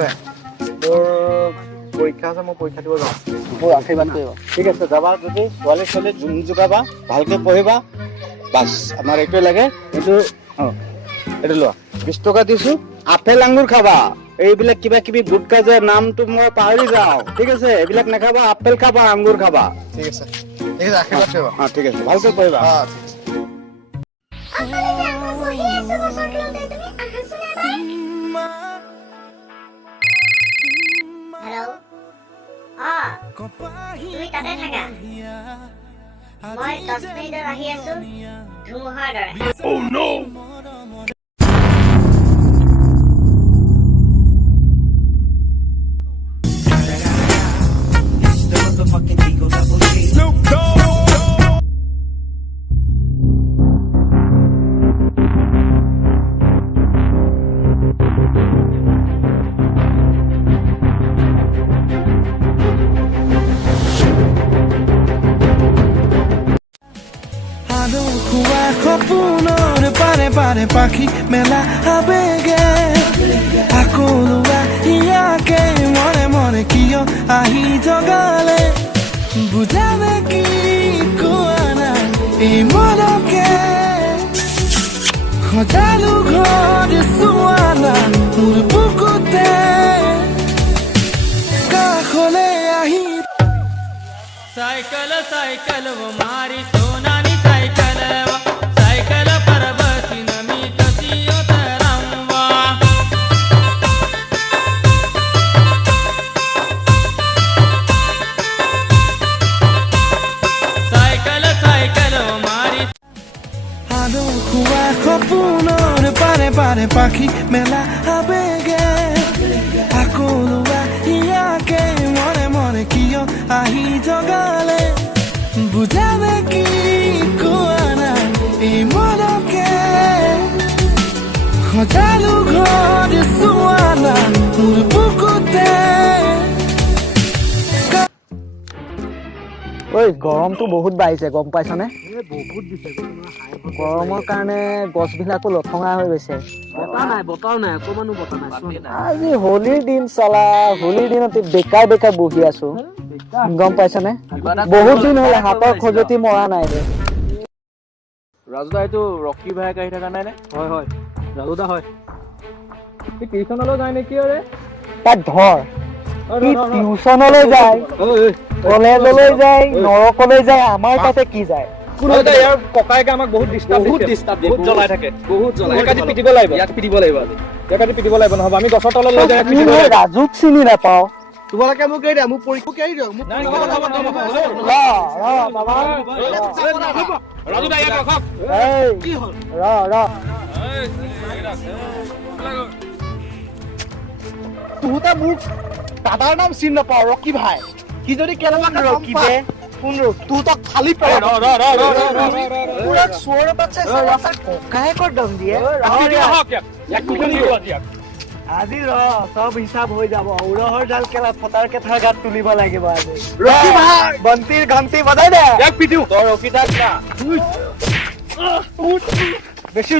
ভাই তোৰ পৰীক্ষা আছে মই পৰীক্ষা দিব যাওঁ মোৰ আশীৰ্বাদ কৰিব ঠিক আছে যাবা যদি ছোৱালী ছোৱালী জোন জোগাবা ভালকে পঢ়িবা বাছ আমাৰ এইটোৱে লাগে এইটো এইটো লোৱা 20 টকা দিছো আপেল আঙুৰ খাবা এইবিলাক কিবা কিবি গুটকা যে নামটো মই পাহৰি যাওঁ ঠিক আছে এইবিলাক নাখাবা আপেল খাবা আঙুৰ খাবা ঠিক আছে আশীৰ্বাদ কৰিবা ঠিক আছে ভালকে পঢ়িবা তুমি তাতে থাকা মই 10 মিনিটত আহি আছো ধুমুহাৰ দৰে Oh no Pare pakhi mela abege akolua iyake more more kiyo ahi jogale bujane ki kuana e moloke khojalu ghor suana urbukute ka khole ahi cycle cycle wo mari sonani cycle cycle par pare pakhi mela abege akolua iyake more more kiyo ahi jogale bujane ki kuana e moloke khojalu ghor suana urbukute ঐ গৰমটো বহুত বাঢ়িছে গম পাইছনে বহুত দিছে গৰমৰ কাৰণে গছবিলাকো লথঙা হৈ গৈছে বতাহ নাই অকমানো বতাহ নাই আজি হোলীৰ দিন চলা হোলীৰ দিনত বেকাৰ বেকাৰ বহি আছো গম পাইছনে বহুত দিন হলে হাতৰ খজতি মৰা নাই ৰে ৰাজুদা এইটো ৰকি ভাই কাহি থকা নাই নে হয় ৰাজুদা হয় কি টিউচনলৈ যায় নেকি ৰে তাক ধৰ টিউচনলৈ যায় কলেজলৈ যায় নৰকলৈ যায় আমাৰ তাতে কি যায় ইয়াৰ ককাইকে আমাক বহুত ডিষ্টাৰ্ব বহুত জ্বলাই থাকে বহুত জ্বলাই কাটি পিটিব লাগিব ইয়াক পিটিব লাগিব আজি ইয়াক কাটি পিটিব লাগিব নহব আমি গছৰ তলত লৈ যাই পিটিব লাগিব ৰাজুক চিনি নাপাও তোমালোকে মোক এৰি দিয়া মোক পৰীক্ষা এৰি দিও মোক ৰাজু দাই ইয়াক ৰখক এই কি হ'ল তুহুতে মোক দাদাৰ নাম চিনি নাপাও ৰকি ভাই কি যদি কেনেকুৱা ৰকি বে কোন ৰকি তু তো খালি পৰে পুৰা চোৰ বাচ্চা আছে ককাই কৰ দম দিয়ে ইয়াক কুকুৰ দিব আজি সব হিসাব হৈ যাব উৰহৰ ডাল কেলা ফটাৰ কেথা গাত তুলিব লাগিব আজি ৰকি ভাই বন্তিৰ ঘন্টি বজাই দে ইয়াক পিটিও তই ৰকি থাক না বেছি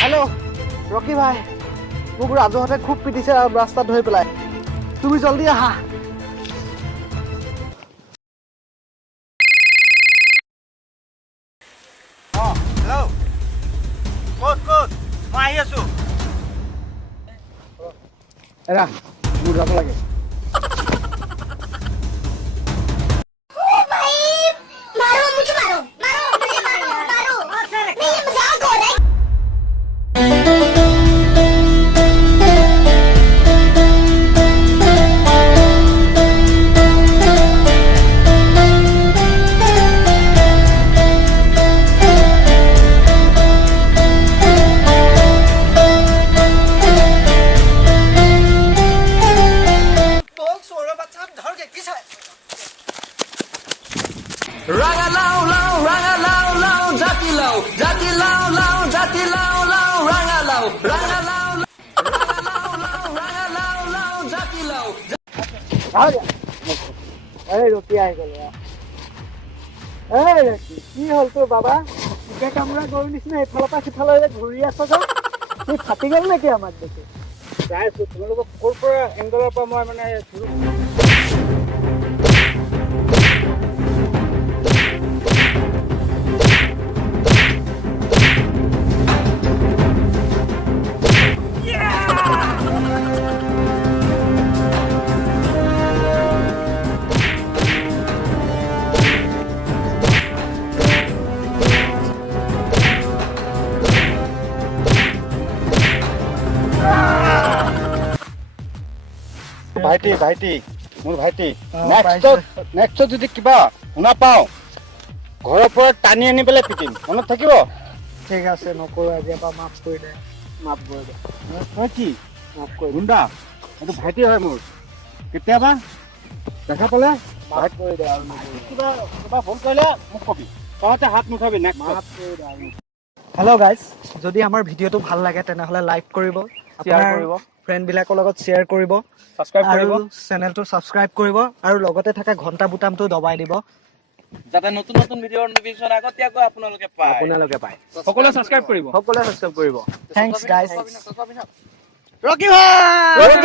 হেল্ল' ৰকি ভাই মোক ৰাজুহঁতে খুব পিটিছে ৰাস্তাত ধৰি পেলাই তুমি জলদি আহা হেল্ল' ক'ত মই আহি আছো এৰা মোৰ যাব লাগে ৰতি আহি গ'লে কি হ'ল তোৰ বাবা পোকে কামোৰা গৰু নিচিনা এইফালৰ পৰা সিফাললৈ ঘূৰি আছ যে তুই ফাটি গ'ল নেকি আমাক দেখি চাই আছো তোমালোকক ক'ৰ পৰা এংগলৰ পৰা মই মানে ভাইটি মোৰ ভাইটি নেক্সট যদি কিবা শুনা পাওঁ ঘৰৰ পৰা টানি আনি পেলাই পিটিম মনত থাকিব ঠিক আছে নকৰো আজিৰ পৰা মাফ কৰি দে তই কি মাফ কৰি গুণ্ডা এইটো ভাইটি হয় মোৰ কেতিয়াবা দেখা পালে মাফ কৰি দে আৰু কিবা ভুল কৰিলে মোক কবি তহঁতে হাত নুঠাবি মাফ কৰি দে হেল্ল' গাইজ যদি আমাৰ ভিডিঅ'টো ভাল লাগে তেনেহ'লে লাইক কৰিব শ্বেয়াৰ কৰিব ফ্ৰেণ্ড বিলাকৰ লগত শ্বেয়াৰ কৰিব সাবস্ক্ৰাইব কৰিব চেনেলটো সাবস্ক্ৰাইব কৰিব আৰু লগতে থকা ঘণ্টা বুটামটো দবাই দিব যাতে নতুন নতুন ভিডিঅ'ৰ নটিফিকেশ্যন আগতীয়াকৈ আপোনালোকে পায় সকলোৱে সাবস্ক্ৰাইব কৰিব থ্যাঙ্কস গাইজ ৰকি ভাই